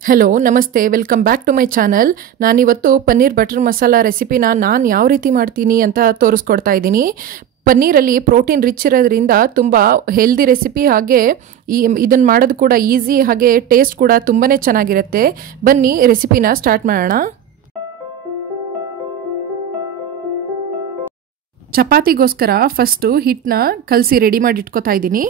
Hello ನಮಸ್ತೆ welcome back to my channel. ನಾನಿವತ್ತು paneer butter masala ರೆಸಿಪಿನ ನಾನು ಯಾವ ರೀತಿ ಮಾಡ್ತೀನಿ ಅಂತ ತೋರಿಸ್ಕೊಡ್ತಾ ಇದ್ದೀನಿ. ಪನ್ನೀರಲ್ಲಿ ಪ್ರೋಟೀನ್ ರಿಚ್ ಇರೋದ್ರಿಂದ ತುಂಬ ಹೆಲ್ದಿ ರೆಸಿಪಿ, ಹಾಗೆ ಇದನ್ನು ಮಾಡೋದು ಕೂಡ ಈಸಿ, ಹಾಗೆ ಟೇಸ್ಟ್ ಕೂಡ ತುಂಬಾ ಚೆನ್ನಾಗಿರುತ್ತೆ. ಬನ್ನಿ ರೆಸಿಪಿನ ಸ್ಟಾರ್ಟ್ ಮಾಡೋಣ. ಚಪಾತಿಗೋಸ್ಕರ ಫಸ್ಟು ಹಿಟ್ಟನ್ನ ಕಲಸಿ ರೆಡಿ ಮಾಡಿ ಇಟ್ಕೋತಾ ಇದ್ದೀನಿ.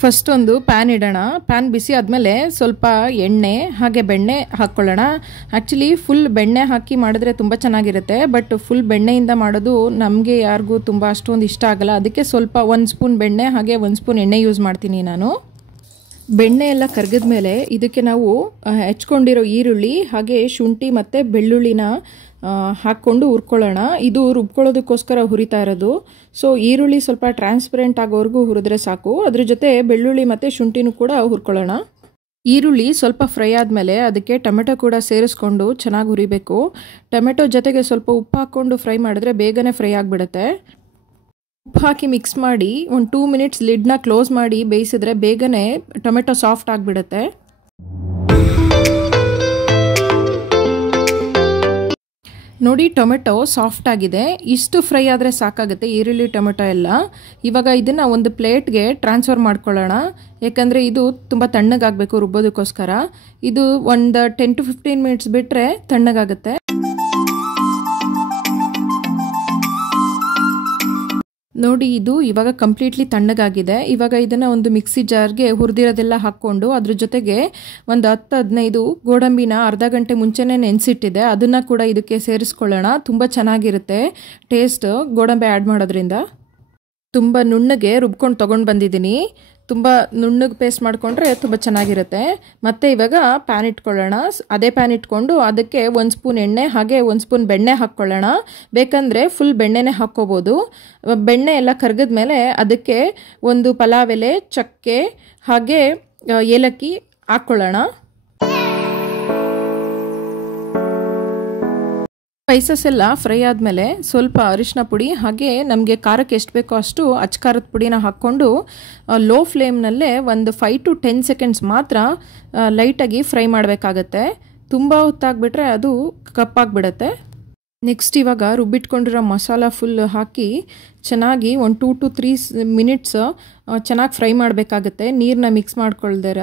ಫಸ್ಟ್ ಒಂದು ಪ್ಯಾನ್ ಇಡೋಣ. ಪ್ಯಾನ್ ಬಿಸಿ ಆದಮೇಲೆ ಸ್ವಲ್ಪ ಎಣ್ಣೆ ಹಾಗೆ ಬೆಣ್ಣೆ ಹಾಕ್ಕೊಳ್ಳೋಣ. ಆ್ಯಕ್ಚುಲಿ ಫುಲ್ ಬೆಣ್ಣೆ ಹಾಕಿ ಮಾಡಿದ್ರೆ ತುಂಬ ಚೆನ್ನಾಗಿರುತ್ತೆ, ಬಟ್ ಫುಲ್ ಬೆಣ್ಣೆಯಿಂದ ಮಾಡೋದು ನಮಗೆ ಯಾರಿಗೂ ತುಂಬ ಅಷ್ಟೊಂದು ಇಷ್ಟ ಆಗಲ್ಲ. ಅದಕ್ಕೆ ಸ್ವಲ್ಪ 1 ಸ್ಪೂನ್ ಬೆಣ್ಣೆ ಹಾಗೆ 1 ಸ್ಪೂನ್ ಎಣ್ಣೆ ಯೂಸ್ ಮಾಡ್ತೀನಿ ನಾನು. ಬೆಣ್ಣೆ ಎಲ್ಲ ಕರಗಿದ ಮೇಲೆ ಇದಕ್ಕೆ ನಾವು ಹೆಚ್ಕೊಂಡಿರೋ ಈರುಳ್ಳಿ ಹಾಗೆ ಶುಂಠಿ ಮತ್ತು ಬೆಳ್ಳುಳ್ಳಿನ ಹಾಕ್ಕೊಂಡು ಹುರ್ಕೊಳ್ಳೋಣ. ಇದು ರುಬ್ಕೊಳ್ಳೋದಕ್ಕೋಸ್ಕರ ಹುರಿತಾ ಇರೋದು. ಸೊ ಈರುಳ್ಳಿ ಸ್ವಲ್ಪ ಟ್ರಾನ್ಸ್ಪರೆಂಟ್ ಆಗೋವರೆಗೂ ಹುರಿದ್ರೆ ಸಾಕು. ಅದ್ರ ಜೊತೆ ಬೆಳ್ಳುಳ್ಳಿ ಮತ್ತು ಶುಂಠಿನೂ ಕೂಡ ಹುರ್ಕೊಳ್ಳೋಣ. ಈರುಳ್ಳಿ ಸ್ವಲ್ಪ ಫ್ರೈ ಆದಮೇಲೆ ಅದಕ್ಕೆ ಟೊಮೆಟೊ ಕೂಡ ಸೇರಿಸ್ಕೊಂಡು ಚೆನ್ನಾಗಿ ಹುರಿಬೇಕು. ಟೊಮೆಟೊ ಜೊತೆಗೆ ಸ್ವಲ್ಪ ಉಪ್ಪು ಹಾಕ್ಕೊಂಡು ಫ್ರೈ ಮಾಡಿದ್ರೆ ಬೇಗನೆ ಫ್ರೈ ಆಗಿಬಿಡುತ್ತೆ. ಉಪ್ಪು ಹಾಕಿ ಮಿಕ್ಸ್ ಮಾಡಿ ಒಂದು 2 ಮಿನಿಟ್ಸ್ ಲಿಡ್ನ ಕ್ಲೋಸ್ ಮಾಡಿ ಬೇಯಿಸಿದ್ರೆ ಬೇಗನೆ ಟೊಮೆಟೊ ಸಾಫ್ಟ್ ಆಗಿಬಿಡುತ್ತೆ. ನೋಡಿ, ಟೊಮೆಟೊ ಸಾಫ್ಟ್ ಆಗಿದೆ. ಇಷ್ಟು ಫ್ರೈ ಆದರೆ ಸಾಕಾಗುತ್ತೆ, ಈರುಳ್ಳಿ ಟೊಮೆಟೊ ಎಲ್ಲ. ಇವಾಗ ಇದನ್ನು ಒಂದು ಪ್ಲೇಟ್ಗೆ ಟ್ರಾನ್ಸ್ಫರ್ ಮಾಡ್ಕೊಳ್ಳೋಣ, ಯಾಕಂದರೆ ಇದು ತುಂಬ ತಣ್ಣಗಾಗಬೇಕು ರುಬ್ಬೋದಕ್ಕೋಸ್ಕರ. ಇದು ಒಂದು 10 to 15 ಮಿನಿಟ್ಸ್ ಬಿಟ್ಟರೆ ತಣ್ಣಗಾಗುತ್ತೆ. ನೋಡಿ, ಇದು ಇವಾಗ ಕಂಪ್ಲೀಟ್ಲಿ ತಣ್ಣಗಾಗಿದೆ. ಇವಾಗ ಇದನ್ನು ಒಂದು ಮಿಕ್ಸಿ ಜಾರ್ಗೆ ಹುರಿದಿರೋದೆಲ್ಲ ಹಾಕ್ಕೊಂಡು ಅದ್ರ ಜೊತೆಗೆ ಒಂದು 10-15 ಗೋಡಂಬಿನ ಅರ್ಧ ಗಂಟೆ ಮುಂಚೆನೇ ನೆನೆಸಿಟ್ಟಿದೆ, ಅದನ್ನು ಕೂಡ ಇದಕ್ಕೆ ಸೇರಿಸ್ಕೊಳ್ಳೋಣ. ತುಂಬ ಚೆನ್ನಾಗಿರುತ್ತೆ ಟೇಸ್ಟ್ ಗೋಡಂಬಿ ಆ್ಯಡ್ ಮಾಡೋದ್ರಿಂದ. ತುಂಬ ನುಣ್ಣಗೆ ರುಬ್ಕೊಂಡು ತೊಗೊಂಡು ಬಂದಿದ್ದೀನಿ. ತುಂಬ ನುಣ್ಣಗೆ ಪೇಸ್ಟ್ ಮಾಡಿಕೊಂಡ್ರೆ ತುಂಬ ಚೆನ್ನಾಗಿರುತ್ತೆ. ಮತ್ತು ಇವಾಗ ಪ್ಯಾನ್ ಇಟ್ಕೊಳ್ಳೋಣ. ಅದೇ ಪ್ಯಾನ್ ಇಟ್ಕೊಂಡು ಅದಕ್ಕೆ 1 ಸ್ಪೂನ್ ಎಣ್ಣೆ ಹಾಗೆ 1 ಸ್ಪೂನ್ ಬೆಣ್ಣೆ ಹಾಕ್ಕೊಳ್ಳೋಣ. ಬೇಕಂದರೆ ಫುಲ್ ಬೆಣ್ಣೆನೇ ಹಾಕ್ಕೋಬೋದು. ಬೆಣ್ಣೆ ಎಲ್ಲ ಕರಗಿದ ಮೇಲೆ ಅದಕ್ಕೆ ಒಂದು ಪಲಾವ್ ಎಲೆ, ಚಕ್ಕೆ ಹಾಗೆ ಏಲಕ್ಕಿ ಹಾಕ್ಕೊಳ್ಳೋಣ. ಸ್ಪೈಸಸ್ ಎಲ್ಲ ಫ್ರೈ ಆದಮೇಲೆ ಸ್ವಲ್ಪ ಅರಿಶಿನ ಪುಡಿ ಹಾಗೆ ನಮಗೆ ಖಾರಕ್ಕೆ ಎಷ್ಟು ಬೇಕೋ ಅಷ್ಟು ಅಚ್ಕಾರದ ಪುಡಿನ ಹಾಕ್ಕೊಂಡು ಲೋ ಫ್ಲೇಮ್ನಲ್ಲೇ ಒಂದು 5 to 10 ಸೆಕೆಂಡ್ಸ್ ಮಾತ್ರ ಲೈಟಾಗಿ ಫ್ರೈ ಮಾಡಬೇಕಾಗತ್ತೆ. ತುಂಬ ಹೊತ್ತಾಗ್ಬಿಟ್ರೆ ಅದು ಕಪ್ಪಾಗಿಬಿಡತ್ತೆ. ನೆಕ್ಸ್ಟ್ ಇವಾಗ ರುಬ್ಬಿಟ್ಕೊಂಡಿರೋ ಮಸಾಲ ಫುಲ್ ಹಾಕಿ ಚೆನ್ನಾಗಿ ಒಂದು 2 to 3 ಮಿನಿಟ್ಸ್ ಚೆನ್ನಾಗಿ ಫ್ರೈ ಮಾಡಬೇಕಾಗತ್ತೆ. ನೀರನ್ನ ಮಿಕ್ಸ್ ಮಾಡ್ಕೊಳ್ದಿರ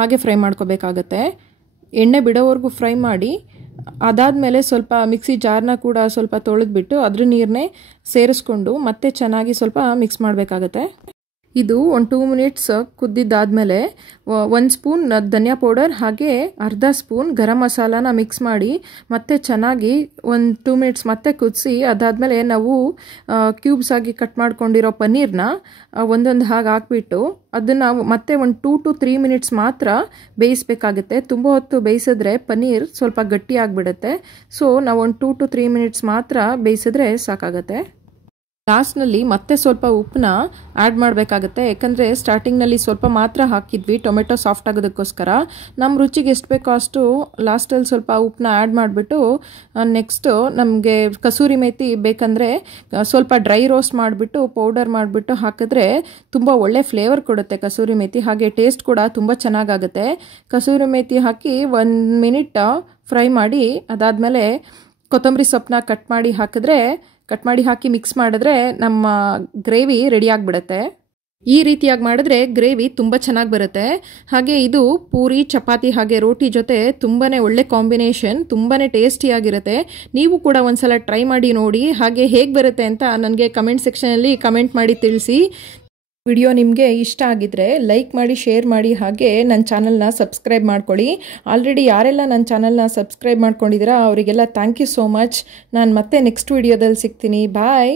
ಹಾಗೆ ಫ್ರೈ ಮಾಡ್ಕೋಬೇಕಾಗತ್ತೆ. ಎಣ್ಣೆ ಬಿಡೋವರೆಗೂ ಫ್ರೈ ಮಾಡಿ ಅದಾದಮೇಲೆ ಸ್ವಲ್ಪ ಮಿಕ್ಸಿ ಜಾರ್ನ ಕೂಡ ಸ್ವಲ್ಪ ತೊಳೆದ್ಬಿಟ್ಟು ಅದ್ರ ನೀರನ್ನೇ ಸೇರಿಸ್ಕೊಂಡು ಮತ್ತೆ ಚೆನ್ನಾಗಿ ಸ್ವಲ್ಪ ಮಿಕ್ಸ್ ಮಾಡಬೇಕಾಗತ್ತೆ. ಇದು ಒಂದು 2 ಮಿನಿಟ್ಸ್ ಕುದ್ದಿದ್ದಾದಮೇಲೆ 1 ಸ್ಪೂನ್ ಧನಿಯಾ ಪೌಡರ್ ಹಾಗೆ ಅರ್ಧ ಸ್ಪೂನ್ ಗರಂ ಮಸಾಲಾನ ಮಿಕ್ಸ್ ಮಾಡಿ ಮತ್ತೆ ಚೆನ್ನಾಗಿ ಒಂದು 2 ಮಿನಿಟ್ಸ್ ಮತ್ತೆ ಕುದಿಸಿ ಅದಾದಮೇಲೆ ನಾವು ಕ್ಯೂಬ್ಸ್ ಆಗಿ ಕಟ್ ಮಾಡ್ಕೊಂಡಿರೋ ಪನ್ನೀರ್ನ ಒಂದೊಂದು ಹಾಗೆ ಹಾಕ್ಬಿಟ್ಟು ಅದನ್ನು ಮತ್ತೆ ಒಂದು 2 to 3 ಮಿನಿಟ್ಸ್ ಮಾತ್ರ ಬೇಯಿಸಬೇಕಾಗುತ್ತೆ. ತುಂಬ ಹೊತ್ತು ಬೇಯಿಸಿದ್ರೆ ಪನ್ನೀರ್ ಸ್ವಲ್ಪ ಗಟ್ಟಿ ಆಗಿಬಿಡುತ್ತೆ. ಸೊ ನಾವು ಒಂದು 2 to 3 ಮಿನಿಟ್ಸ್ ಮಾತ್ರ ಬೇಯಿಸಿದ್ರೆ ಸಾಕಾಗತ್ತೆ. ಲಾಸ್ಟ್ನಲ್ಲಿ ಮತ್ತೆ ಸ್ವಲ್ಪ ಉಪ್ಪನ್ನ ಆ್ಯಡ್ ಮಾಡಬೇಕಾಗತ್ತೆ, ಯಾಕಂದರೆ ಸ್ಟಾರ್ಟಿಂಗ್ನಲ್ಲಿ ಸ್ವಲ್ಪ ಮಾತ್ರ ಹಾಕಿದ್ವಿ ಟೊಮೆಟೊ ಸಾಫ್ಟ್ ಆಗೋದಕ್ಕೋಸ್ಕರ. ನಮ್ಮ ರುಚಿಗೆ ಎಷ್ಟು ಬೇಕೋ ಅಷ್ಟು ಲಾಸ್ಟಲ್ಲಿ ಸ್ವಲ್ಪ ಉಪ್ಪನ್ನ ಆ್ಯಡ್ ಮಾಡಿಬಿಟ್ಟು ನೆಕ್ಸ್ಟು ನಮಗೆ ಕಸೂರಿ ಮೇಥಿ ಬೇಕಂದರೆ ಸ್ವಲ್ಪ ಡ್ರೈ ರೋಸ್ಟ್ ಮಾಡಿಬಿಟ್ಟು ಪೌಡರ್ ಮಾಡಿಬಿಟ್ಟು ಹಾಕಿದ್ರೆ ತುಂಬ ಒಳ್ಳೆ ಫ್ಲೇವರ್ ಕೊಡುತ್ತೆ ಕಸೂರಿ ಮೇಥಿ. ಹಾಗೆ ಟೇಸ್ಟ್ ಕೂಡ ತುಂಬ ಚೆನ್ನಾಗಾಗುತ್ತೆ. ಕಸೂರಿ ಮೇಥಿ ಹಾಕಿ 1 ಮಿನಿಟ್ ಫ್ರೈ ಮಾಡಿ ಅದಾದಮೇಲೆ ಕೊತ್ತಂಬರಿ ಸೊಪ್ಪನ್ನ ಕಟ್ ಮಾಡಿ ಹಾಕಿ ಮಿಕ್ಸ್ ಮಾಡಿದ್ರೆ ನಮ್ಮ ಗ್ರೇವಿ ರೆಡಿ ಆಗಿಬಿಡುತ್ತೆ. ಈ ರೀತಿಯಾಗಿ ಮಾಡಿದ್ರೆ ಗ್ರೇವಿ ತುಂಬ ಚೆನ್ನಾಗಿ ಬರುತ್ತೆ. ಹಾಗೆ ಇದು ಪೂರಿ, ಚಪಾತಿ ಹಾಗೆ ರೋಟಿ ಜೊತೆ ತುಂಬಾ ಒಳ್ಳೆ ಕಾಂಬಿನೇಷನ್, ತುಂಬಾ ಟೇಸ್ಟಿಯಾಗಿರುತ್ತೆ. ನೀವು ಕೂಡ ಒಂದ್ಸಲ ಟ್ರೈ ಮಾಡಿ ನೋಡಿ. ಹಾಗೆ ಹೇಗೆ ಬರುತ್ತೆ ಅಂತ ನನಗೆ ಕಮೆಂಟ್ ಸೆಕ್ಷನಲ್ಲಿ ಕಮೆಂಟ್ ಮಾಡಿ ತಿಳಿಸಿ. ವಿಡಿಯೋ ನಿಮಗೆ ಇಷ್ಟ ಆಗಿದ್ರೆ ಲೈಕ್ ಮಾಡಿ, ಶೇರ್ ಮಾಡಿ, ಹಾಗೆ ನನ್ನ ಚಾನಲ್ನ ಸಬ್ಸ್ಕ್ರೈಬ್ ಮಾಡ್ಕೊಳ್ಳಿ. ಆಲ್ರೆಡಿ ಯಾರೆಲ್ಲ ನನ್ನ ಚಾನಲ್ನ ಸಬ್ಸ್ಕ್ರೈಬ್ ಮಾಡ್ಕೊಂಡಿದ್ದೀರಾ ಅವರಿಗೆಲ್ಲ ಥ್ಯಾಂಕ್ ಯು ಸೋ ಮಚ್. ನಾನು ಮತ್ತೆ ನೆಕ್ಸ್ಟ್ ವಿಡಿಯೋದಲ್ಲಿ ಸಿಗ್ತೀನಿ. ಬಾಯ್.